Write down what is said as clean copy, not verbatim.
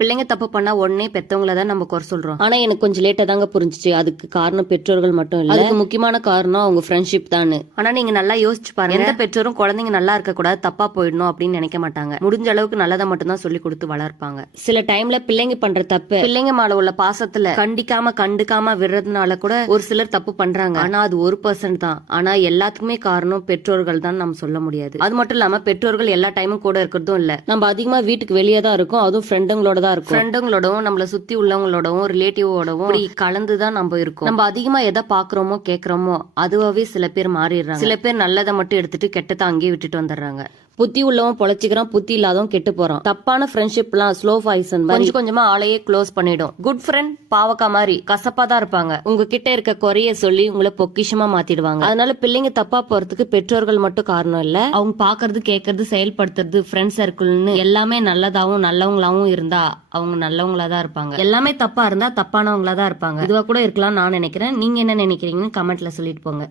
பிள்ளைங்க தப்பு பண்ணா உடனே பெத்தவங்கள தான் நம்ம குறை சொல்றோம். ஆனா எனக்கு கொஞ்சம் லேட்டா தாங்க புரிஞ்சுச்சு அதுக்கு காரணம் பெற்றோர்கள் மட்டும் இல்ல, அதுக்கு முக்கியமான காரணம் அவங்க ஃப்ரெண்ட்ஷிப் தான். ஆனா நீங்க நல்லா யோசிச்சு பாருங்க, எந்த பெற்றோரும் குழந்தைங்க நல்லா இருக்க கூடாது, தப்பா போயிடணும் அப்படின்னு நினைக்க மாட்டாங்க. முடிஞ்ச அளவுக்கு நல்லதை மட்டும் தான் சொல்லி கொடுத்து வளர்ப்பாங்க. சில டைம்ல பிள்ளைங்க பண்ற தப்பு பிள்ளைங்க மேல உள்ள பாசத்துல கண்டுக்காம விடுறதுனால கூட ஒரு சிலர் தப்பு பண்றாங்க. ஆனா அது 1% தான். ஆனா எல்லாத்துக்குமே காரணம் பெற்றோர்கள் தான் நம்ம சொல்ல முடியாது. அது மட்டும் இல்லாம பெற்றோர்கள் எல்லா டைமும் கூட இருக்கிறதும் இல்ல. நம்ம அதிகமா வீட்டுக்கு வெளியே தான் இருக்கும், அதுவும் ஃப்ரெண்டுங்களோட தான் இருக்கும். ஃப்ரெண்டுங்களோடவும் நம்மள சுத்தி உள்ளவங்களோடவும் ரிலேட்டிவோடவும் கலந்துதான் நம்ம இருக்கோம். நம்ம அதிகமா எதை பாக்குறோமோ கேக்குறோமோ அதுவாவே சில பேர் மாறிடுறாங்க. சில பேர் நல்லதை மட்டும் எடுத்துட்டு கெட்டதை அங்கேயே விட்டுட்டு வந்துடுறாங்க. புத்தி உள்ளவன் பொழைச்சிக்கிறான், புத்தி இல்லாதவன் கெட்டு போறான். தப்பான ஃப்ரெண்ட்ஷிப் எல்லாம் ஸ்லோ பாய்சன் கொஞ்சம் கொஞ்சமா ஆளையே க்ளோஸ் பண்ணிடும். குட் ஃப்ரெண்ட் பாவக்கா மாதிரி கசப்பா தான் இருப்பாங்க. உங்ககிட்ட இருக்க குறைய சொல்லி உங்களை பொக்கிஷமா மாத்திடுவாங்க. அதனால பிள்ளைங்க தப்பா போறதுக்கு பெற்றோர்கள் மட்டும் காரணம் இல்ல, அவங்க பாக்குறது கேட்கறது செயல்படுத்துறது ஃப்ரெண்ட் சர்க்கிள்னு எல்லாமே நல்லதாவும் நல்லவங்களாவும் இருந்தா அவங்க நல்லவங்களா தான் இருப்பாங்க. எல்லாமே தப்பா இருந்தா தப்பானவங்களா தான் இருப்பாங்க. இதுவா கூட இருக்கலாம் நான் நினைக்கிறேன். நீங்க என்ன நினைக்கிறீங்கன்னு கமெண்ட்ல சொல்லிட்டு போங்க.